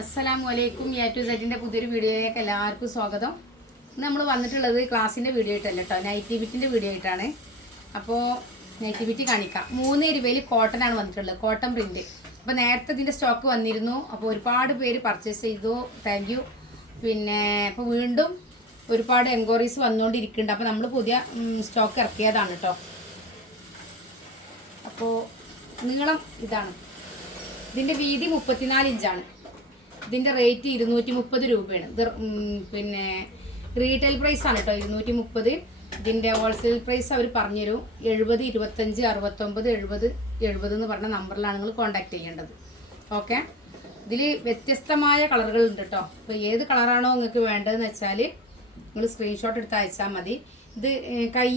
അസ്സലാമലൈക്കും. A to സെറ്റിൻ്റെ പുതിയൊരു വീഡിയോയിലേക്ക് എല്ലാവർക്കും സ്വാഗതം. ഇന്ന് നമ്മൾ വന്നിട്ടുള്ളത് ക്ലാസ്സിൻ്റെ വീഡിയോ ആയിട്ടല്ല കേട്ടോ, നൈറ്റിവിറ്റിൻ്റെ വീഡിയോ ആയിട്ടാണ്. അപ്പോൾ നൈറ്റിവിറ്റി കാണിക്കാം. 3 രൂപയിൽ കോട്ടനാണ് വന്നിട്ടുള്ളത്, കോട്ടൺ പ്രിൻറ്റ്. അപ്പോൾ നേരത്തെ ഇതിൻ്റെ സ്റ്റോക്ക് വന്നിരുന്നു, അപ്പോൾ ഒരുപാട് പേര് പർച്ചേസ് ചെയ്തു, താങ്ക് യു. പിന്നെ ഇപ്പോൾ വീണ്ടും ഒരുപാട് എൻക്വയറീസ് വന്നുകൊണ്ടിരിക്കുന്നുണ്ട്. അപ്പോൾ നമ്മൾ പുതിയ സ്റ്റോക്ക് ഇറക്കിയതാണ് കേട്ടോ. അപ്പോൾ നീളം ഇതാണ്, ഇതിൻ്റെ വീതി 34 ഇഞ്ചാണ്. ഇതിൻ്റെ റേറ്റ് 230 രൂപയാണ്. ഇത് പിന്നെ റീറ്റെയിൽ പ്രൈസാണ് കേട്ടോ, 230. ഇതിൻ്റെ ഹോൾസെയിൽ പ്രൈസ് അവർ പറഞ്ഞുതരും. 70 25 69 70 70 എന്ന് പറഞ്ഞ നമ്പറിലാണ് നിങ്ങൾ കോൺടാക്ട് ചെയ്യേണ്ടത്. ഓക്കെ, ഇതിൽ വ്യത്യസ്തമായ കളറുകളുണ്ട് കേട്ടോ. അപ്പോൾ ഏത് കളറാണോ നിങ്ങൾക്ക് വേണ്ടതെന്ന് വെച്ചാൽ നിങ്ങൾ സ്ക്രീൻഷോട്ട് എടുത്ത് അയച്ചാൽ മതി. ഇത് കൈ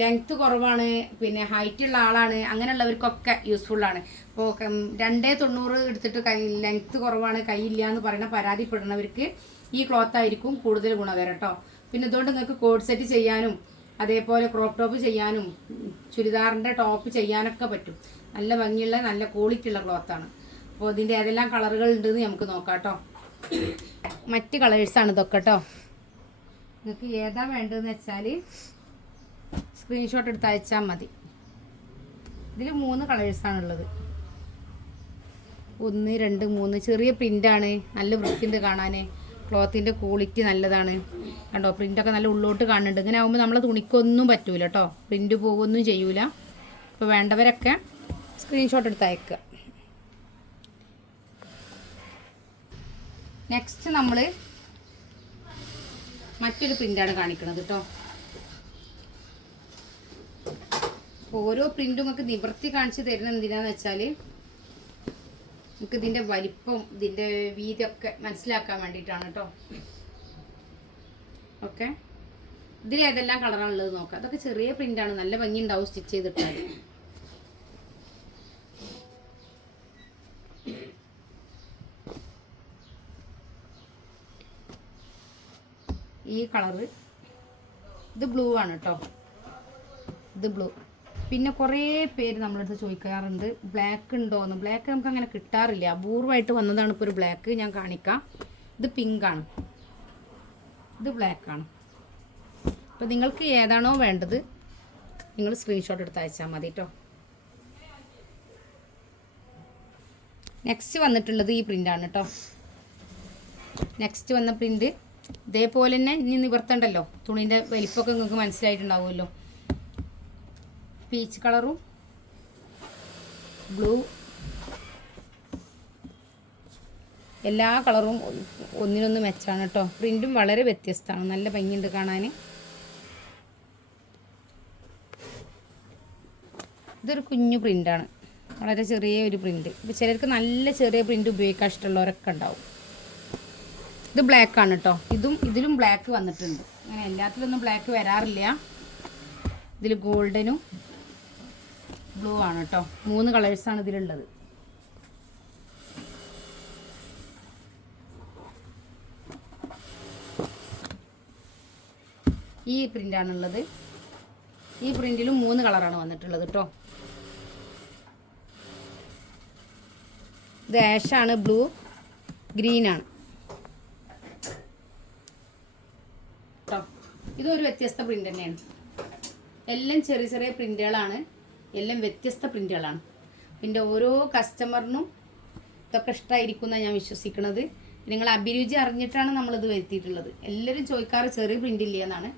ലെങ്ത്ത് കുറവാണ്, പിന്നെ ഹൈറ്റുള്ള ആളാണ്, അങ്ങനെയുള്ളവർക്കൊക്കെ യൂസ്ഫുള്ളാണ്. ഇപ്പോൾ 290 എടുത്തിട്ട് ലെങ്ത്ത് കുറവാണ്, കൈയില്ല എന്ന് പറയുന്ന പരാതിപ്പെടുന്നവർക്ക് ഈ ക്ലോത്ത് ആയിരിക്കും കൂടുതൽ ഗുണകരം കേട്ടോ. പിന്നെ ഇതുകൊണ്ട് നിങ്ങൾക്ക് കോഡ് സെറ്റ് ചെയ്യാനും അതേപോലെ ക്രോപ്പ് ടോപ്പ് ചെയ്യാനും ചുരിദാറിൻ്റെ ടോപ്പ് ചെയ്യാനൊക്കെ പറ്റും. നല്ല ഭംഗിയുള്ള നല്ല ക്വാളിറ്റി ഉള്ള ക്ലോത്താണ്. അപ്പോൾ ഇതിൻ്റെ ഏതെല്ലാം കളറുകൾ ഉണ്ടെന്ന് നമുക്ക് നോക്കാം കേട്ടോ. മറ്റ് കളേഴ്സാണ് ഇതൊക്കെ കേട്ടോ. നിങ്ങൾക്ക് ഏതാ വേണ്ടതെന്ന് വെച്ചാൽ സ്ക്രീൻഷോട്ട് എടുത്ത് അയച്ചാൽ മതി. ഇതിൽ 3 കളേഴ്സാണുള്ളത്. 1 2 3 ചെറിയ പ്രിൻ്റാണ്, നല്ല വൃത്തിയുണ്ട് കാണാൻ. ക്ലോത്തിൻ്റെ ക്വാളിറ്റി നല്ലതാണ് കണ്ടോ. പ്രിൻ്റൊക്കെ നല്ല ഉള്ളോട്ട് കാണുന്നുണ്ട്. ഇങ്ങനെ ആകുമ്പോൾ നമ്മളെ തുണിക്കൊന്നും പറ്റൂല കേട്ടോ, പ്രിൻ്റ് പോകുമൊന്നും ചെയ്യൂല. അപ്പോൾ വേണ്ടവരൊക്കെ സ്ക്രീൻഷോട്ട് എടുത്ത് അയക്കുക. നെക്സ്റ്റ് നമ്മൾ മറ്റൊരു പ്രിൻ്റാണ് കാണിക്കുന്നത് കേട്ടോ. ഓരോ പ്രിൻറ്റും നമുക്ക് നിവർത്തി കാണിച്ച് തരുന്ന എന്തിനാന്ന് വെച്ചാൽ നമുക്ക് ഇതിൻ്റെ വലിപ്പം ഇതിൻ്റെ വീതിയൊക്കെ മനസ്സിലാക്കാൻ വേണ്ടിയിട്ടാണ് കേട്ടോ. ഓക്കെ, ഇതിൽ ഏതെല്ലാം കളറാണുള്ളത് നോക്കാം. അതൊക്കെ ചെറിയ പ്രിൻ്റാണ്, നല്ല ഭംഗി ഉണ്ടാവും സ്റ്റിച്ച് ചെയ്തിട്ടാൽ. ഈ കളറ് ഇത് ബ്ലൂ ആണ് കേട്ടോ, ഇത് ബ്ലൂ. പിന്നെ കുറേ പേര് നമ്മളടുത്ത് ചോദിക്കാറുണ്ട് ബ്ലാക്ക് ഉണ്ടോയെന്ന്. ബ്ലാക്ക് നമുക്ക് അങ്ങനെ കിട്ടാറില്ല, അപൂർവമായിട്ട് വന്നതാണ് ഇപ്പോൾ ഒരു ബ്ലാക്ക്. ഞാൻ കാണിക്കാം. ഇത് പിങ്കാണ്, ഇത് ബ്ലാക്കാണ്. അപ്പോൾ നിങ്ങൾക്ക് ഏതാണോ വേണ്ടത് നിങ്ങൾ സ്ക്രീൻഷോട്ട് എടുത്ത് അയച്ചാൽ മതി കേട്ടോ. നെക്സ്റ്റ് വന്നിട്ടുള്ളത് ഈ പ്രിൻ്റാണ് കേട്ടോ. നെക്സ്റ്റ് വന്ന പ്രിൻ്റ് ഇതേപോലെ തന്നെ ഇനി നിവർത്തണ്ടല്ലോ, തുണീൻ്റെ വലിപ്പമൊക്കെ നിങ്ങൾക്ക് മനസ്സിലായിട്ടുണ്ടാവുമല്ലോ. പീച്ച് കളറും ബ്ലൂ, എല്ലാ കളറും ഒന്നിനൊന്ന് മെച്ചാണ് കേട്ടോ. പ്രിൻറ്റും വളരെ വ്യത്യസ്തമാണ്, നല്ല ഭംഗിയുണ്ട് കാണാൻ. ഇതൊരു കുഞ്ഞു പ്രിൻ്റാണ്, വളരെ ചെറിയ ഒരു പ്രിൻ്റ്. ഇപ്പോൾ ചിലർക്ക് നല്ല ചെറിയ പ്രിൻ്റ് ഉപയോഗിക്കാൻ ഇഷ്ടമുള്ളവരൊക്കെ ഉണ്ടാവും. ഇത് ബ്ലാക്കാണ് കേട്ടോ. ഇതിലും ബ്ലാക്ക് വന്നിട്ടുണ്ട്. അങ്ങനെ എല്ലാത്തിലൊന്നും ബ്ലാക്ക് വരാറില്ല. ഇതിൽ ഗോൾഡനും ബ്ലൂ ആണ് കേട്ടോ. 3 കളേഴ്സാണ് ഇതിലുള്ളത്. ഈ പ്രിൻ്റാണുള്ളത്. ഈ പ്രിൻ്റിലും 3 കളറാണ് വന്നിട്ടുള്ളത് കേട്ടോ. ഇത് ആഷാണ്, ബ്ലൂ, ഗ്രീനാണ് കേട്ടോ. ഇതൊരു വ്യത്യസ്ത പ്രിൻ്റ് തന്നെയാണ്. എല്ലാം ചെറിയ ചെറിയ പ്രിൻ്റുകളാണ്, എല്ലാം വ്യത്യസ്ത പ്രിൻ്റുകളാണ്. പിന്നെ ഓരോ കസ്റ്റമറിനും ഇതൊക്കെ ഇഷ്ടമായിരിക്കും എന്നാണ് ഞാൻ വിശ്വസിക്കുന്നത്. നിങ്ങൾ അഭിരുചി അറിഞ്ഞിട്ടാണ് നമ്മളിത് വരുത്തിയിട്ടുള്ളത്. എല്ലാവരും ചോദിക്കാറ് ചെറിയ പ്രിൻ്റ് ഇല്ല എന്നാണ്.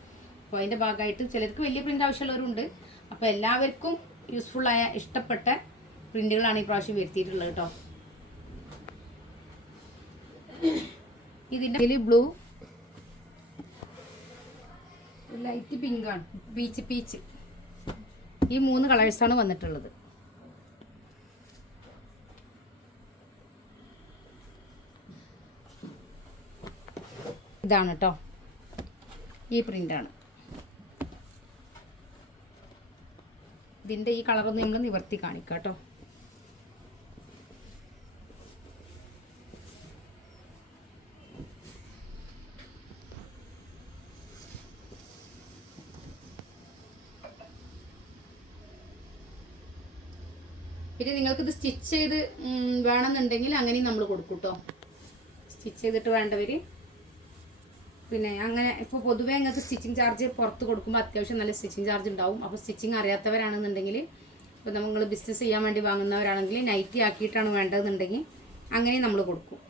അപ്പോൾ അതിൻ്റെ ഭാഗമായിട്ട് ചിലർക്ക് വലിയ പ്രിൻ്റ് ആവശ്യമുള്ളവരുണ്ട്. അപ്പോൾ എല്ലാവർക്കും യൂസ്ഫുള്ളായ ഇഷ്ടപ്പെട്ട പ്രിൻ്റുകളാണ് ഈ പ്രാവശ്യം വരുത്തിയിട്ടുള്ളത് കേട്ടോ. ഇതിൻ്റെ ബ്ലൂ, ലൈറ്റ് പിങ്കാണ്, പീച്ച്. ഈ 3 കളേഴ്സാണ് വന്നിട്ടുള്ളത്. ഇതാണ് കേട്ടോ, ഈ പ്രിൻ്റാണ്. ഇതിൻ്റെ ഈ കളറൊന്നും നമ്മൾ നിവർത്തി കാണിക്കാം കേട്ടോ. പിന്നെ നിങ്ങൾക്കിത് സ്റ്റിച്ച് ചെയ്ത് വേണമെന്നുണ്ടെങ്കിൽ അങ്ങനെയും നമ്മൾ കൊടുക്കും കേട്ടോ. സ്റ്റിച്ച് ചെയ്തിട്ട് വേണ്ടവർ പിന്നെ അങ്ങനെ ഇപ്പോൾ പൊതുവേ നിങ്ങൾക്ക് സ്റ്റിച്ചിങ് ചാർജ് പുറത്ത് കൊടുക്കുമ്പോൾ അത്യാവശ്യം നല്ല സ്റ്റിച്ചിങ് ചാർജ് ഉണ്ടാവും. അപ്പോൾ സ്റ്റിച്ചിങ് അറിയാത്തവരാണെന്നുണ്ടെങ്കിൽ ഇപ്പോൾ നമ്മൾ ബിസിനസ് ചെയ്യാൻ വേണ്ടി വാങ്ങുന്നവരാണെങ്കിൽ നൈറ്റി ആക്കിയിട്ടാണ് വേണ്ടതെന്നുണ്ടെങ്കിൽ അങ്ങനെ നമ്മൾ കൊടുക്കും.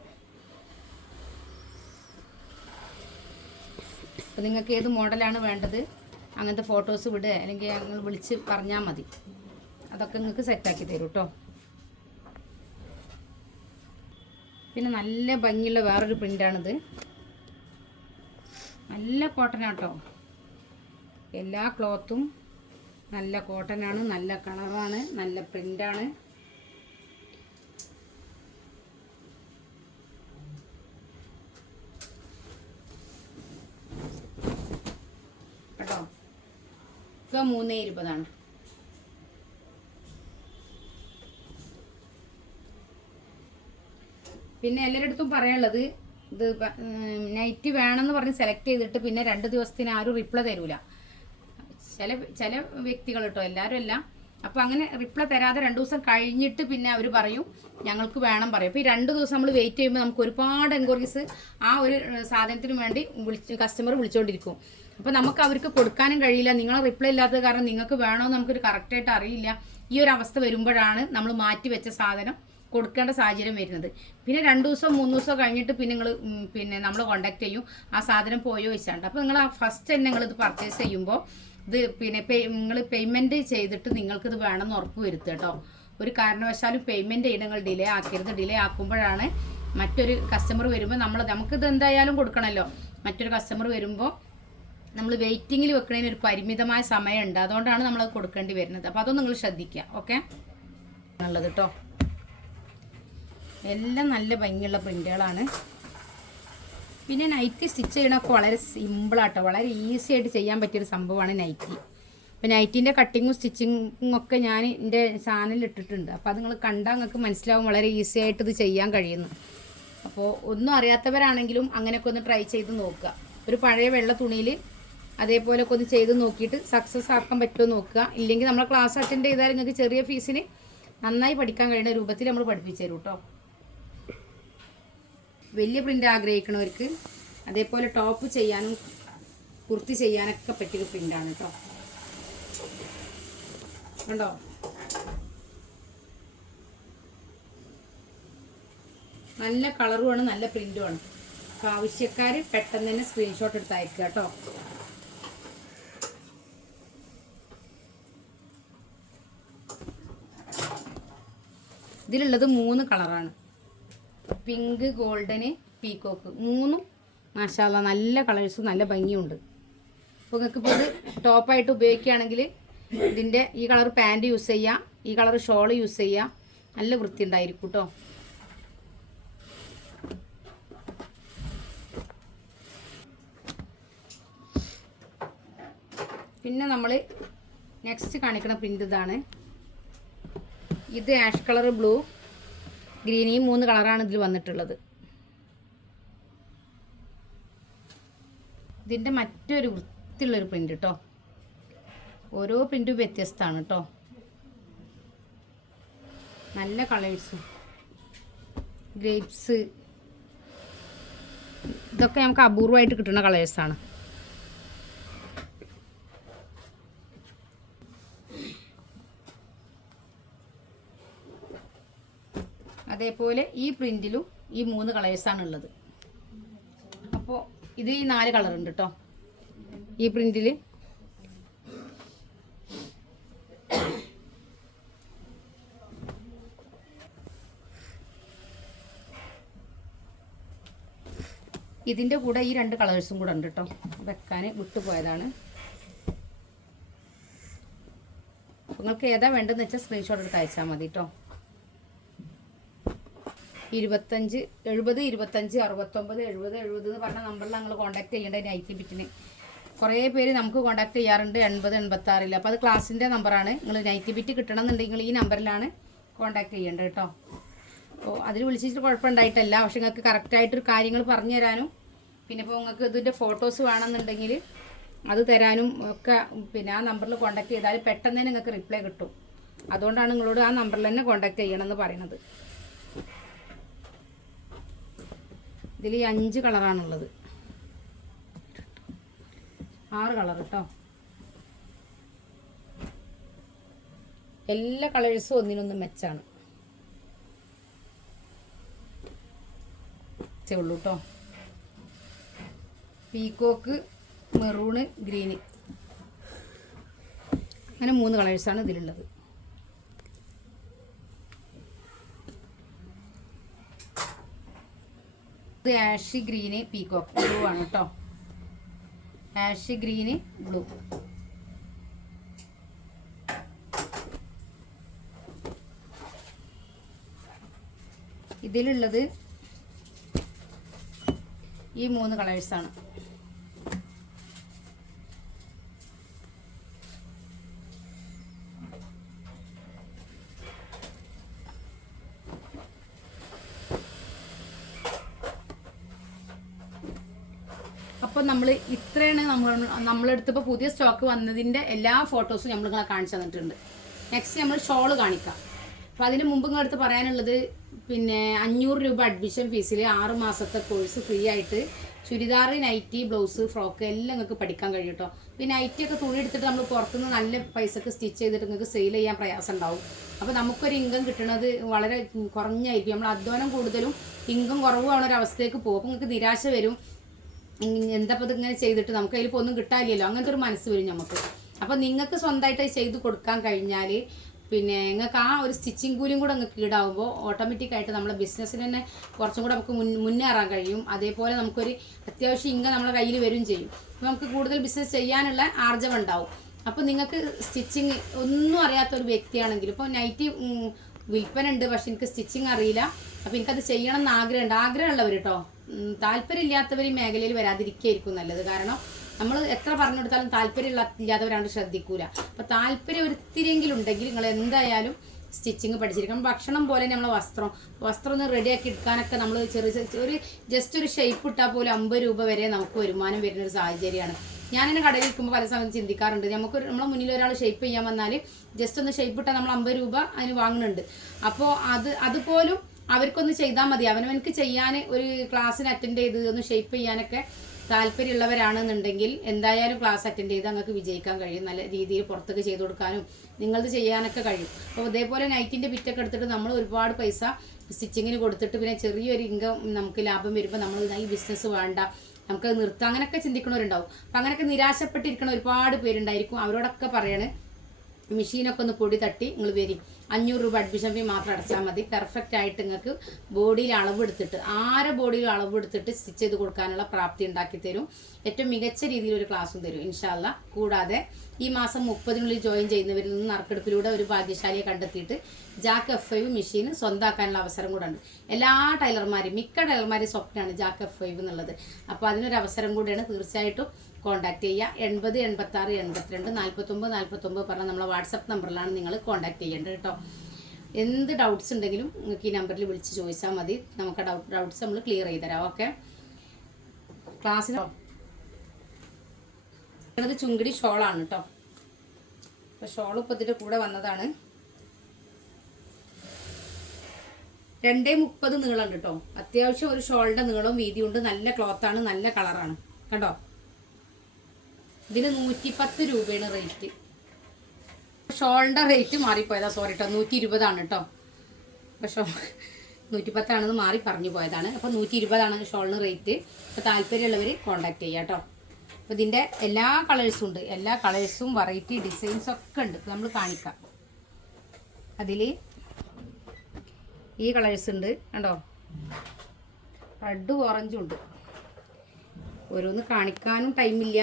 അപ്പോൾ നിങ്ങൾക്ക് ഏത് മോഡലാണ് വേണ്ടത് അങ്ങനത്തെ ഫോട്ടോസ് വിടുക, അല്ലെങ്കിൽ നിങ്ങൾ വിളിച്ച് പറഞ്ഞാൽ മതി, അതൊക്കെ നിങ്ങൾക്ക് സെറ്റാക്കി തരും കേട്ടോ. പിന്നെ നല്ല ഭംഗിയുള്ള വേറൊരു പ്രിൻ്റാണിത്. നല്ല കോട്ടനാട്ടോ, എല്ലാ ക്ലോത്തും നല്ല കോട്ടനാണ്, നല്ല കളറാണ്, നല്ല പ്രിൻ്റാണ്. കേട്ടോ, ഇപ്പം 320 പിന്നെ എല്ലാവരുടെ പറയാനുള്ളത് ഇത് നൈറ്റ് വേണമെന്ന് പറഞ്ഞ് സെലക്ട് ചെയ്തിട്ട് പിന്നെ 2 ദിവസത്തിന് ആരും റിപ്ലൈ തരൂല. ചില വ്യക്തികൾ കേട്ടോ, എല്ലാവരും അല്ല. അപ്പോൾ അങ്ങനെ റിപ്ലൈ തരാതെ 2 ദിവസം കഴിഞ്ഞിട്ട് പിന്നെ അവർ പറയും ഞങ്ങൾക്ക് വേണം പറയും. അപ്പോൾ ഈ 2 ദിവസം നമ്മൾ വെയിറ്റ് ചെയ്യുമ്പോൾ നമുക്ക് ഒരുപാട് എൻക്വയറീസ് ആ ഒരു സാധനത്തിന് വേണ്ടി കസ്റ്റമർ വിളിച്ചുകൊണ്ടിരിക്കും. അപ്പോൾ നമുക്ക് അവർക്ക് കൊടുക്കാനും കഴിയില്ല. നിങ്ങളെ റിപ്ലൈ ഇല്ലാത്തത് കാരണം നിങ്ങൾക്ക് വേണമെന്ന് നമുക്കൊരു കറക്റ്റായിട്ട് അറിയില്ല. ഈ ഒരു അവസ്ഥ വരുമ്പോഴാണ് നമ്മൾ മാറ്റി വെച്ച സാധനം കൊടുക്കേണ്ട സാഹചര്യം വരുന്നത്. പിന്നെ 2 ദിവസം 3 ദിവസം കഴിഞ്ഞിട്ട് പിന്നെ നിങ്ങൾ നമ്മൾ കോണ്ടാക്ട് ചെയ്യും ആ സാധനം പോയോ വെച്ചാണ്ട്. അപ്പോൾ നിങ്ങൾ ഫസ്റ്റ് തന്നെ നിങ്ങളിത് പർച്ചേസ് ചെയ്യുമ്പോൾ ഇത് നിങ്ങൾ പേയ്മെൻറ്റ് ചെയ്തിട്ട് നിങ്ങൾക്കിത് വേണമെന്ന് ഉറപ്പ് വരുത്തുക കേട്ടോ. ഒരു കാരണവശാലും പേയ്മെൻറ്റ് ചെയ്ത് നിങ്ങൾ ഡിലേ ആക്കരുത്. ഡിലേ ആക്കുമ്പോഴാണ് മറ്റൊരു കസ്റ്റമർ വരുമ്പോൾ നമുക്കിത് എന്തായാലും കൊടുക്കണമല്ലോ. മറ്റൊരു കസ്റ്റമർ വരുമ്പോൾ നമ്മൾ വെയിറ്റിങ്ങിൽ വെക്കുന്നതിന് ഒരു പരിമിതമായ സമയമുണ്ട്, അതുകൊണ്ടാണ് നമ്മളത് കൊടുക്കേണ്ടി വരുന്നത്. അപ്പോൾ അതൊന്നും നിങ്ങൾ ശ്രദ്ധിക്കുക. ഓക്കെ, നല്ലത് കേട്ടോ. എല്ലാം നല്ല ഭംഗിയുള്ള പ്രിൻ്റുകളാണ്. പിന്നെ നൈറ്റി സ്റ്റിച്ച് ചെയ്യണമൊക്കെ വളരെ സിമ്പിളാട്ടോ, വളരെ ഈസി ആയിട്ട് ചെയ്യാൻ പറ്റിയൊരു സംഭവമാണ് നൈറ്റി. അപ്പോൾ നൈറ്റിൻ്റെ കട്ടിങ്ങും സ്റ്റിച്ചിങ്ങും ഒക്കെ ഞാൻ എൻ്റെ ചാനലിൽ ഇട്ടിട്ടുണ്ട്. അപ്പോൾ അത് നിങ്ങൾ കണ്ടാൽ നിങ്ങൾക്ക് മനസ്സിലാവും വളരെ ഈസി ആയിട്ട് ഇത് ചെയ്യാൻ കഴിയുന്നു. അപ്പോൾ ഒന്നും അറിയാത്തവരാണെങ്കിലും അങ്ങനെയൊക്കെ ഒന്ന് ട്രൈ ചെയ്ത് നോക്കുക. ഒരു പഴയ വെള്ള തുണിയിൽ അതേപോലെയൊക്കെ ഒന്ന് ചെയ്ത് നോക്കിയിട്ട് സക്സസ് ആക്കാൻ പറ്റുമോ നോക്കുക. ഇല്ലെങ്കിൽ നമ്മളെ ക്ലാസ് അറ്റൻഡ് ചെയ്താൽ നിങ്ങൾക്ക് ചെറിയ ഫീസിന് നന്നായി പഠിക്കാൻ കഴിയുന്ന രൂപത്തിൽ നമ്മൾ പഠിപ്പിച്ചു തരും കേട്ടോ. വലിയ പ്രിൻ്റ് ആഗ്രഹിക്കുന്നവർക്ക് അതേപോലെ ടോപ്പ് ചെയ്യാനും കുർത്തി ചെയ്യാനൊക്കെ പറ്റിയൊരു പ്രിൻ്റാണ് കേട്ടോ. കണ്ടോ, നല്ല കളറുമാണ്, നല്ല പ്രിൻ്റുമാണ്. അപ്പോൾ ആവശ്യക്കാർ പെട്ടെന്ന് തന്നെ സ്ക്രീൻഷോട്ട് എടുത്ത് അയക്കുക കേട്ടോ. ഇതിലുള്ളത് 3 കളറാണ്, പിങ്ക്, ഗോൾഡന്, പീക്കോക്ക്. 3 മാഷാഅല്ലാഹ് നല്ല കളേഴ്സും നല്ല ഭംഗിയുണ്ട്. അപ്പോൾ നിങ്ങൾക്കിപ്പോൾ ഇത് ടോപ്പായിട്ട് ഉപയോഗിക്കുകയാണെങ്കിൽ ഇതിൻ്റെ ഈ കളർ പാൻറ് യൂസ് ചെയ്യാം, ഈ കളർ ഷോൾ യൂസ് ചെയ്യാം, നല്ല വൃത്തി ഉണ്ടായിരിക്കും കേട്ടോ. പിന്നെ നമ്മൾ നെക്സ്റ്റ് കാണിക്കുന്ന പ്രിൻ്റ് ഇതാണ്. ഇത് ആഷ് കളർ, ബ്ലൂ, ഗ്രീൻ, ഈ 3 കളറാണ് ഇതിൽ വന്നിട്ടുള്ളത്. ഇതിൻ്റെ മറ്റൊരു വൃത്തിയുള്ളൊരു പ്രിൻ്റ് കേട്ടോ. ഓരോ പ്രിൻ്റും വ്യത്യസ്തമാണ് കേട്ടോ. നല്ല കളേഴ്സും ഗ്രേപ്സ് ഇതൊക്കെ നമുക്ക് അപൂർവമായിട്ട് കിട്ടുന്ന കളേഴ്സാണ്. അതേപോലെ ഈ പ്രിൻറ്റിലും ഈ 3 കളേഴ്സാണ് ഉള്ളത്. അപ്പോൾ ഇതിൽ ഈ 4 കളറുണ്ട് കേട്ടോ ഈ പ്രിൻറ്റിൽ. ഇതിൻ്റെ കൂടെ ഈ 2 കളേഴ്സും കൂടെ ഉണ്ട് കേട്ടോ, വെക്കാൻ വിട്ടുപോയതാണ്. നിങ്ങൾക്ക് ഏതാ വേണ്ടതെന്ന് വെച്ചാൽ സ്ക്രീൻഷോട്ട് എടുത്ത് അയച്ചാൽ മതി കേട്ടോ. 25 70 25 69 70 70 എന്ന് പറഞ്ഞ നമ്പറിൽ നിങ്ങൾ കോൺടാക്ട് ചെയ്യേണ്ട നൈറ്റി ബിറ്റിന്. കുറേ പേര് നമുക്ക് കോൺടാക്ട് ചെയ്യാറുണ്ട് 80 86. അപ്പോൾ അത് ക്ലാസ്സിൻ്റെ നമ്പറാണ്. നിങ്ങൾ നൈറ്റി ബിറ്റ് കിട്ടണമെന്നുണ്ടെങ്കിൽ ഈ നമ്പറിലാണ് കോൺടാക്ട് ചെയ്യേണ്ടത് കേട്ടോ. അപ്പോൾ അതിൽ വിളിച്ചിട്ട് കുഴപ്പമുണ്ടായിട്ടല്ല, പക്ഷെ നിങ്ങൾക്ക് കറക്റ്റായിട്ടൊരു കാര്യങ്ങൾ പറഞ്ഞു തരാനും പിന്നെ ഇപ്പോൾ നിങ്ങൾക്ക് ഇതിൻ്റെ ഫോട്ടോസ് വേണമെന്നുണ്ടെങ്കിൽ അത് തരാനും ഒക്കെ പിന്നെ ആ നമ്പറിൽ കോൺടാക്ട് ചെയ്താൽ പെട്ടെന്ന് തന്നെ നിങ്ങൾക്ക് റിപ്ലൈ കിട്ടും. അതുകൊണ്ടാണ് നിങ്ങളോട് ആ നമ്പറിൽ തന്നെ കോൺടാക്ട് ചെയ്യണമെന്ന് പറയുന്നത്. ഇതിൽ 5 കളറാണുള്ളത്, 6 കളർ കേട്ടോ. എല്ലാ കളേഴ്സും ഒന്നിനൊന്നും മെച്ചാണ് ഉള്ളൂ കേട്ടോ. പീക്കോക്ക്, മെറൂണ്, ഗ്രീന്, അങ്ങനെ 3 കളേഴ്സാണ് ഇതിലുള്ളത്. ഇത് ആഷ് ഗ്രീന് പീക്കോക്ക് ബ്ലൂ ആണ് കേട്ടോ. Ash green blue. ഇതിലുള്ളത് ഈ 3 കളേഴ്സാണ്. അപ്പോൾ നമ്മൾ ഇത്രയാണ് നമ്മളെടുത്തപ്പോൾ പുതിയ സ്റ്റോക്ക് വന്നതിൻ്റെ എല്ലാ ഫോട്ടോസും നമ്മൾ നിങ്ങളെ കാണിച്ചു തന്നിട്ടുണ്ട്. നെക്സ്റ്റ് നമ്മൾ ഷോള് കാണിക്കാം. അപ്പോൾ അതിന് മുമ്പ് നിങ്ങളടുത്ത് പറയാനുള്ളത്, പിന്നെ 500 രൂപ അഡ്മിഷൻ ഫീസിൽ 6 മാസത്തെ കോഴ്സ് ഫ്രീ ആയിട്ട് ചുരിദാർ, നൈറ്റി, ബ്ലൗസ്, ഫ്രോക്ക് എല്ലാം നിങ്ങൾക്ക് പഠിക്കാൻ കഴിയും കേട്ടോ. പിന്നെ നൈറ്റിയൊക്കെ തുണി എടുത്തിട്ട് നമ്മൾ പുറത്തുനിന്ന് നല്ല പൈസക്ക് സ്റ്റിച്ച് ചെയ്തിട്ട് നിങ്ങൾക്ക് സെയിൽ ചെയ്യാൻ പ്രയാസം ഉണ്ടാവും. അപ്പോൾ നമുക്കൊരു ഇൻകം കിട്ടുന്നത് വളരെ കുറഞ്ഞായിരിക്കും. നമ്മൾ അധ്വാനം കൂടുതലും ഇൻകം കുറവുള്ള ഒരു അവസ്ഥയ്ക്ക് പോകും. അപ്പോൾ നിങ്ങൾക്ക് നിരാശ വരും, എന്താപ്പോൾ ഇതിങ്ങനെ ചെയ്തിട്ട് നമുക്ക് അതിലിപ്പോൾ ഒന്നും കിട്ടാനില്ലല്ലോ, അങ്ങനത്തെ ഒരു മനസ്സ് വരും നമുക്ക്. അപ്പോൾ നിങ്ങൾക്ക് സ്വന്തമായിട്ട് ചെയ്ത് കൊടുക്കാൻ കഴിഞ്ഞാൽ പിന്നെ നിങ്ങൾക്ക് ആ ഒരു സ്റ്റിച്ചിങ് കൂലിയും കൂടെ നിങ്ങൾക്ക് ഈടാവുമ്പോൾ ഓട്ടോമാറ്റിക്കായിട്ട് നമ്മളെ ബിസിനസ്സിന് തന്നെ കുറച്ചും കൂടെ നമുക്ക് മുന്നേറാൻ കഴിയും. അതേപോലെ നമുക്കൊരു അത്യാവശ്യം ഇൻകം നമ്മളെ കയ്യിൽ വരും ചെയ്യും. നമുക്ക് കൂടുതൽ ബിസിനസ് ചെയ്യാനുള്ള ആർജവം ഉണ്ടാവും. അപ്പോൾ നിങ്ങൾക്ക് സ്റ്റിച്ചിങ് ഒന്നും അറിയാത്തൊരു വ്യക്തിയാണെങ്കിൽ, ഇപ്പോൾ നൈറ്റി വിൽപ്പന ഉണ്ട്, പക്ഷെ എനിക്ക് സ്റ്റിച്ചിങ് അറിയില്ല, അപ്പോൾ എനിക്കത് ചെയ്യണം എന്ന് ആഗ്രഹമുണ്ട്. ആഗ്രഹമുള്ളവർ കേട്ടോ, താല്പര്യമില്ലാത്തവർ ഈ മേഖലയിൽ വരാതിരിക്കുകയായിരിക്കും നല്ലത്. കാരണം നമ്മൾ എത്ര പറഞ്ഞു കൊടുത്താലും താല്പര്യമില്ലാത്തവരാണ് ശ്രദ്ധിക്കൂല. അപ്പോൾ താല്പര്യം ഒരിത്തിരിയെങ്കിലും ഉണ്ടെങ്കിൽ നിങ്ങൾ എന്തായാലും സ്റ്റിച്ചിങ് പഠിച്ചിരിക്കണം. ഭക്ഷണം പോലെ നമ്മൾ വസ്ത്രം ഒന്ന് റെഡിയാക്കി എടുക്കാനൊക്കെ നമ്മൾ ഒരു ജസ്റ്റ് ഒരു ഷേപ്പ് ഇട്ടാൽ പോലും 50 രൂപ വരെ നമുക്ക് വരുമാനം വരുന്നൊരു സാഹചര്യമാണ്. ഞാനിങ്ങനെ കടയിൽ നിൽക്കുമ്പോൾ പല സമയത്ത് ചിന്തിക്കാറുണ്ട്, നമ്മളെ മുന്നിൽ ഒരാൾ ഷേപ്പ് ചെയ്യാൻ വന്നാൽ ജസ്റ്റ് ഒന്ന് ഷേപ്പ് ഇട്ടാൽ നമ്മൾ 50 രൂപ അതിന് വാങ്ങുന്നുണ്ട്. അപ്പോൾ അതുപോലും അവർക്കൊന്ന് ചെയ്താൽ മതി. അവനവനക്ക് ചെയ്യാൻ ഒരു ക്ലാസ്സിന് അറ്റൻഡ് ചെയ്ത് ഒന്ന് ഷേപ്പ് ചെയ്യാനൊക്കെ താല്പര്യമുള്ളവരാണെന്നുണ്ടെങ്കിൽ എന്തായാലും ക്ലാസ് അറ്റൻഡ് ചെയ്ത് നിങ്ങൾക്ക് വിജയിക്കാൻ കഴിയും. നല്ല രീതിയിൽ പുറത്തൊക്കെ ചെയ്ത് കൊടുക്കാനും നിങ്ങളത് ചെയ്യാനൊക്കെ കഴിയും. അപ്പോൾ ഇതേപോലെ നൈറ്റിൻ്റെ ബിറ്റൊക്കെ എടുത്തിട്ട് നമ്മൾ ഒരുപാട് പൈസ സ്റ്റിച്ചിങ്ങിന് കൊടുത്തിട്ട് പിന്നെ ചെറിയൊരു ഇൻകം നമുക്ക് ലാഭം വരുമ്പോൾ നമ്മൾ ഈ ബിസിനസ് വേണ്ട, നമുക്കത് നിർത്താം, അങ്ങനെയൊക്കെ ചിന്തിക്കുന്നവരുണ്ടാവും. അപ്പം അങ്ങനെയൊക്കെ നിരാശപ്പെട്ടിരിക്കുന്ന ഒരുപാട് പേരുണ്ടായിരിക്കും. അവരോടൊക്കെ പറയാണ്, മെഷീനൊക്കെ ഒന്ന് പൊടി തട്ടി നിങ്ങൾ വരും, 500 രൂപ അഡ്മിഷൻ ഫീ മാത്രം അടച്ചാൽ മതി. പെർഫെക്റ്റ് ആയിട്ട് നിങ്ങൾക്ക് ബോഡിയിൽ അളവെടുത്തിട്ട് ബോഡിയിൽ അളവെടുത്തിട്ട് സ്റ്റിച്ച് ചെയ്ത് കൊടുക്കാനുള്ള പ്രാപ്തി ഉണ്ടാക്കി തരും. ഏറ്റവും മികച്ച രീതിയിൽ ഒരു ക്ലാസ്സും തരും ഇൻഷാ അല്ലാ. കൂടാതെ ഈ മാസം 30-നുള്ളിൽ ജോയിൻ ചെയ്യുന്നവരിൽ നിന്ന് നറുക്കെടുപ്പിലൂടെ ഒരു ഭാഗ്യശാലിയെ കണ്ടെത്തിയിട്ട് ജാക്ക് F5 മെഷീൻ സ്വന്തമാക്കാനുള്ള അവസരം കൂടെ ഉണ്ട്. എല്ലാ ടൈലർമാരും മിക്ക ടൈലർമാരും സ്വപ്നമാണ് ജാക്ക് F5 എന്നുള്ളത്. അപ്പോൾ അതിനൊരു അവസരം കൂടെയാണ്. തീർച്ചയായിട്ടും കോൺടാക്ട് ചെയ്യുക. 80 86 82 49 49 പറഞ്ഞാൽ നമ്മളെ വാട്സപ്പ് നമ്പറിലാണ് നിങ്ങൾ കോൺടാക്ട് ചെയ്യേണ്ടത് കേട്ടോ. എന്ത് ഡൗട്ട്സ് ഉണ്ടെങ്കിലും നിങ്ങൾക്ക് ഈ നമ്പറിൽ വിളിച്ച് ചോദിച്ചാൽ മതി. നമുക്ക് ഡൗട്ട്സ് നമ്മൾ ക്ലിയർ ചെയ്ത് തരാം. ഓക്കെ, ക്ലാസ്സിന് ചുങ്കിടി ഷോളാണ് കേട്ടോ. അപ്പോൾ ഷോൾ ഇപ്പോൾ ഇതിൻ്റെ കൂടെ വന്നതാണ്. 2.30 നീളമുണ്ട് കേട്ടോ. അത്യാവശ്യം ഒരു ഷോളിൻ്റെ നീളവും വീതിയുണ്ട്. നല്ല ക്ലോത്താണ്, നല്ല കളറാണ് കേട്ടോ. ഇതിന് 110 രൂപയാണ് റേറ്റ്. ഷോളിൻ്റെ റേറ്റ് മാറിപ്പോയതാണ്, സോറി കേട്ടോ, 120 കേട്ടോ. അപ്പോൾ 110 ആണെന്ന് മാറി പറഞ്ഞു പോയതാണ്. അപ്പോൾ 120 ഷോളിന് റേറ്റ്. അപ്പോൾ താല്പര്യമുള്ളവർ കോൺടാക്ട് ചെയ്യുക കേട്ടോ. അപ്പോൾ ഇതിൻ്റെ എല്ലാ കളേഴ്സും ഉണ്ട്, എല്ലാ കളേഴ്സും വെറൈറ്റി ഡിസൈൻസ് ഒക്കെ ഉണ്ട്. ഇപ്പോൾ നമ്മൾ കാണിക്കാം. അതിൽ ഈ കളേഴ്സ് ഉണ്ട് കണ്ടോ, റെഡും ഓറഞ്ചും ഉണ്ട്. ഓരോന്ന് കാണിക്കാനും ടൈമില്ല,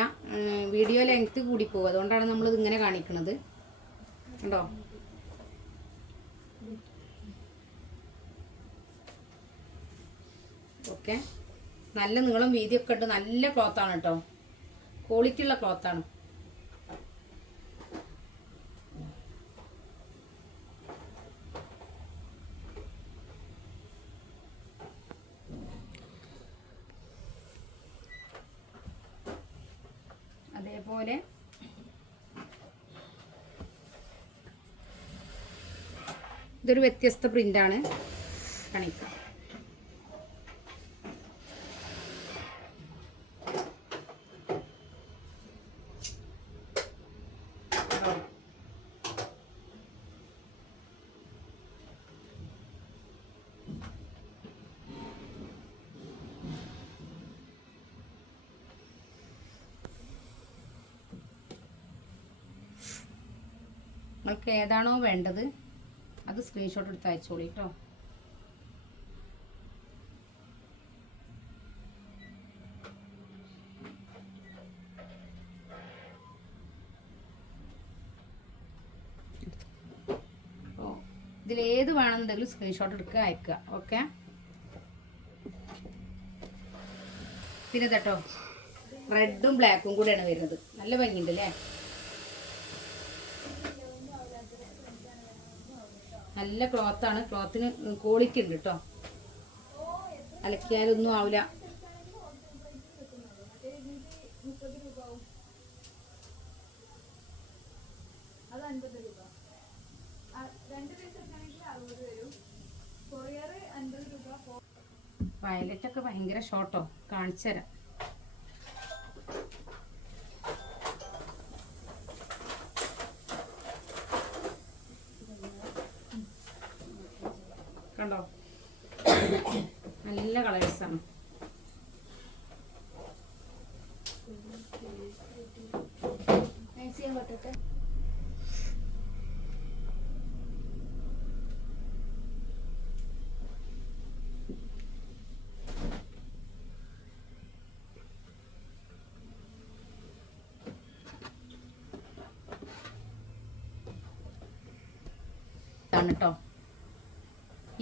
വീഡിയോ ലെങ്ത്ത് കൂടി പോകും. അതുകൊണ്ടാണ് നമ്മളിത് ഇങ്ങനെ കാണിക്കുന്നത് കണ്ടോ. ഓക്കെ, നല്ല നീളം വീതിയൊക്കെ ഉണ്ട്. നല്ല ക്ലോത്താണ് കേട്ടോ, ക്വാളിറ്റി ഉള്ള ക്ലോത്താണ്. അതേപോലെ ഇതൊരു വ്യത്യസ്ത പ്രിൻ്റാണ്. കാണിക്കാം. നിങ്ങൾക്ക് ഏതാണോ വേണ്ടത് അത് സ്ക്രീൻഷോട്ട് എടുത്ത് അയച്ചോളൂ കേട്ടോ. ഇതിലേത് വേണമെന്നുണ്ടെങ്കിലും സ്ക്രീൻഷോട്ട് എടുക്കുക, അയക്കുക. ഓക്കെ. പിന്നെ കേട്ടോ റെഡും ബ്ലാക്കും കൂടെയാണ് വരുന്നത്. നല്ല ഭംഗിയുണ്ട് അല്ലേ? നല്ല ക്ലോത്താണ്. ക്ലോത്തിന് ക്വാളിറ്റി ഉണ്ട് കേട്ടോ. അലക്കിയാലൊന്നും ആവില്ല. വയലറ്റ് ഒക്കെ ഭയങ്കര ഷോർട്ടോ, കാണിച്ചു തരാം. കണ്ടോ, നല്ല കളേഴ്സാണ്. ട്ടോ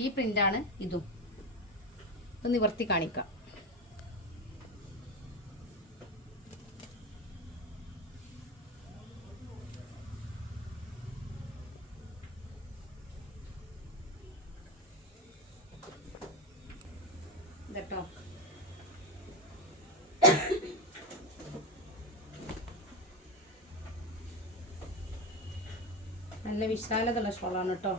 ഈ പ്രിന്റാണ് ഇതും. ഇത് നിവർത്തി കാണിക്കാം. ഇതട്ടോ നല്ല വിശാലതയുള്ള ഷോളാണ് കേട്ടോ.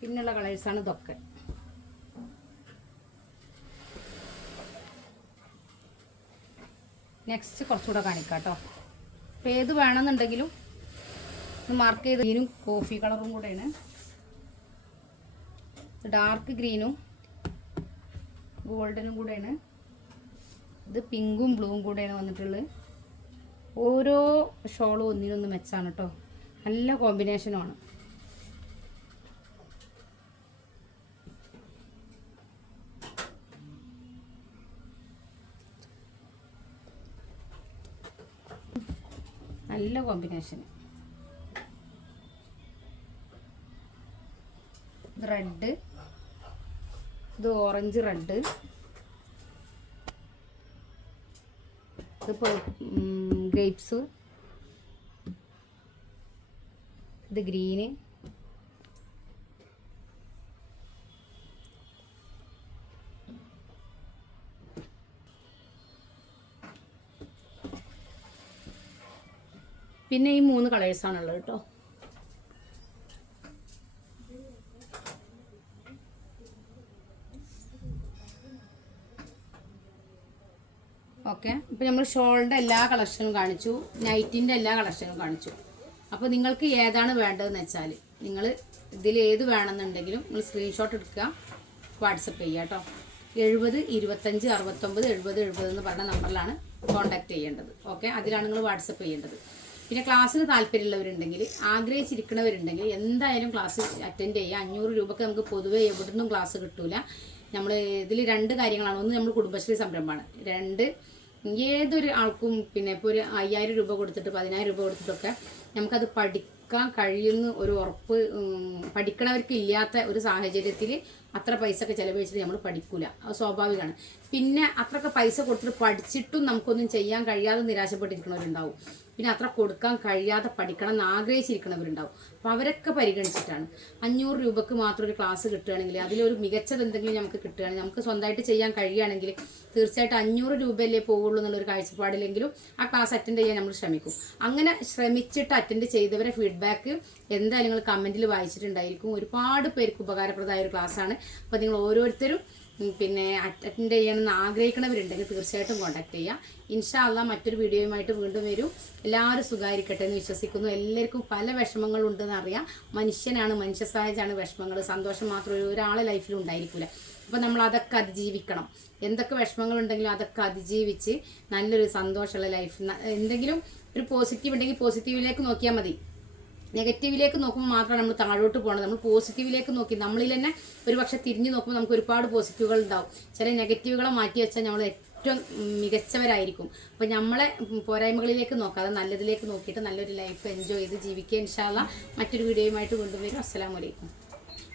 പിന്നുള്ള കളേഴ്സാണ് ഇതൊക്കെ. നെക്സ്റ്റ് കുറച്ചുകൂടെ കാണിക്കാം കേട്ടോ. അപ്പോൾ ഏത് വേണമെന്നുണ്ടെങ്കിലും മാർക്ക് ചെയ്ത് ഗ്രീനും കോഫി കളറും കൂടെയാണ്. ഡാർക്ക് ഗ്രീനും ഗോൾഡനും കൂടെയാണ്. ഇത് പിങ്കും ബ്ലൂവും കൂടെയാണ് വന്നിട്ടുള്ളത്. ഓരോ ഷോളും ഒന്നിനൊന്ന് മെച്ചാണ് കേട്ടോ. നല്ല കോമ്പിനേഷനുമാണ്. നല്ല കോമ്പിനേഷൻ. ഇത് റെഡ്, ഇത് ഓറഞ്ച് റെഡ്, ഇതിപ്പോൾ ഗ്രേപ്സ്, ഇത് ഗ്രീന്, പിന്നെ ഈ 3 കളേഴ്സാണുള്ളത് കേട്ടോ. ഓക്കെ. ഇപ്പോൾ നമ്മൾ ഷോളിൻ്റെ എല്ലാ കളക്ഷനും കാണിച്ചു, നൈറ്റിൻ്റെ എല്ലാ കളക്ഷനും കാണിച്ചു. അപ്പോൾ നിങ്ങൾക്ക് ഏതാണ് വേണ്ടതെന്ന് വെച്ചാൽ നിങ്ങൾ ഇതിൽ ഏത് വേണമെന്നുണ്ടെങ്കിലും നിങ്ങൾ സ്ക്രീൻഷോട്ട് എടുക്കുക, വാട്സപ്പ് ചെയ്യുക കേട്ടോ. 70 25 69 70 70 എന്ന് പറഞ്ഞ നമ്പറിലാണ് കോൺടാക്റ്റ് ചെയ്യേണ്ടത്. ഓക്കെ. അതിലാണ് നിങ്ങൾ വാട്സപ്പ് ചെയ്യേണ്ടത്. പിന്നെ ക്ലാസ്സിന് താല്പര്യമുള്ളവരുണ്ടെങ്കിൽ, ആഗ്രഹിച്ചിരിക്കുന്നവരുണ്ടെങ്കിൽ എന്തായാലും ക്ലാസ് അറ്റൻഡ് ചെയ്യുക. 500 രൂപയ്ക്ക് നമുക്ക് പൊതുവെ എവിടുന്നും ക്ലാസ് കിട്ടൂല. നമ്മൾ ഇതിൽ 2 കാര്യങ്ങളാണ്. ഒന്ന്, നമ്മൾ കുടുംബശ്രീ സംരംഭമാണ്. 2, ഏതൊരു ആൾക്കും പിന്നെ ഇപ്പോൾ ഒരു 5000 രൂപ കൊടുത്തിട്ട് 10000 രൂപ കൊടുത്തിട്ടൊക്കെ നമുക്കത് പഠിക്കാൻ കഴിയുന്ന ഒരു ഉറപ്പ് പഠിക്കണവർക്ക് ഇല്ലാത്ത ഒരു സാഹചര്യത്തിൽ അത്ര പൈസ ഒക്കെ ചിലവഴിച്ചിട്ട് നമ്മൾ പഠിക്കൂല. അത് സ്വാഭാവികമാണ്. പിന്നെ അത്രയൊക്കെ പൈസ കൊടുത്തിട്ട് പഠിച്ചിട്ടും നമുക്കൊന്നും ചെയ്യാൻ കഴിയാതെ നിരാശപ്പെട്ടിരിക്കുന്നവരുണ്ടാവും. പിന്നെ അത്ര കൊടുക്കാൻ കഴിയാതെ പഠിക്കണം എന്ന് ആഗ്രഹിച്ചിരിക്കുന്നവരുണ്ടാവും. അപ്പോൾ അവരൊക്കെ പരിഗണിച്ചിട്ടാണ് 500 രൂപക്ക് മാത്രം ഒരു ക്ലാസ് കിട്ടുകയാണെങ്കിൽ, അതിലൊരു മികച്ചത് എന്തെങ്കിലും നമുക്ക് കിട്ടുകയാണെങ്കിൽ, നമുക്ക് സ്വന്തമായിട്ട് ചെയ്യാൻ കഴിയുകയാണെങ്കിൽ തീർച്ചയായിട്ടും 500 രൂപയല്ലേ പോകുള്ളൂ എന്നുള്ളൊരു കാഴ്ചപ്പാടിലെങ്കിലും ആ ക്ലാസ് അറ്റൻഡ് ചെയ്യാൻ നമ്മൾ ശ്രമിക്കും. അങ്ങനെ ശ്രമിച്ചിട്ട് അറ്റൻഡ് ചെയ്തവരെ ഫീഡ്ബാക്ക് എന്തായാലും നിങ്ങൾ കമൻറ്റിൽ വായിച്ചിട്ടുണ്ടായിരിക്കും. ഒരുപാട് പേർക്ക് ഉപകാരപ്രദമായ ഒരു ക്ലാസ്സാണ്. അപ്പോൾ നിങ്ങൾ ഓരോരുത്തരും പിന്നെ അറ്റൻഡ് ചെയ്യണമെന്ന് ആഗ്രഹിക്കുന്നവരുണ്ടെങ്കിൽ തീർച്ചയായിട്ടും കോൺടാക്ട് ചെയ്യുക. ഇൻഷാ അള്ളാ മറ്റൊരു വീഡിയോയുമായിട്ട് വീണ്ടും വരും. എല്ലാവരും സുഖമായിരിക്കട്ടെ എന്ന് വിശ്വസിക്കുന്നു. എല്ലാവർക്കും പല വിഷമങ്ങളുണ്ടെന്ന് അറിയാം. മനുഷ്യനാണ്, മനുഷ്യ സഹജമാണ് വിഷമങ്ങൾ. സന്തോഷം മാത്രം ഒരാളെ ലൈഫിൽ ഉണ്ടായിരിക്കില്ല. അപ്പോൾ നമ്മൾ അതൊക്കെ അതിജീവിക്കണം. എന്തൊക്കെ വിഷമങ്ങളുണ്ടെങ്കിലും അതൊക്കെ അതിജീവിച്ച് നല്ലൊരു സന്തോഷമുള്ള ലൈഫ്, എന്തെങ്കിലും ഒരു പോസിറ്റീവ് ഉണ്ടെങ്കിൽ പോസിറ്റീവിലേക്ക് നോക്കിയാൽ മതി. നെഗറ്റീവിലേക്ക് നോക്കുമ്പോൾ മാത്രമാണ് നമ്മൾ താഴോട്ട് പോകുന്നത്. നമ്മൾ പോസിറ്റീവിലേക്ക് നോക്കി നമ്മളിൽ തന്നെ ഒരു പക്ഷെ തിരിഞ്ഞ് നോക്കുമ്പോൾ നമുക്ക് ഒരുപാട് പോസിറ്റീവുകൾ ഉണ്ടാവും. ചില നെഗറ്റീവുകളെ മാറ്റി വെച്ചാൽ നമ്മൾ ഏറ്റവും മികച്ചവരായിരിക്കും. അപ്പോൾ നമ്മളെ പോരായ്മകളിലേക്ക് നോക്കാതെ നല്ലതിലേക്ക് നോക്കിയിട്ട് നല്ലൊരു ലൈഫ് എൻജോയ് ചെയ്ത് ജീവിക്കുക. ഇൻഷാ അല്ലാഹ് മറ്റൊരു വീഡിയോയുമായിട്ട് കൊണ്ടുവരും. അസ്സലാമു അലൈക്കും.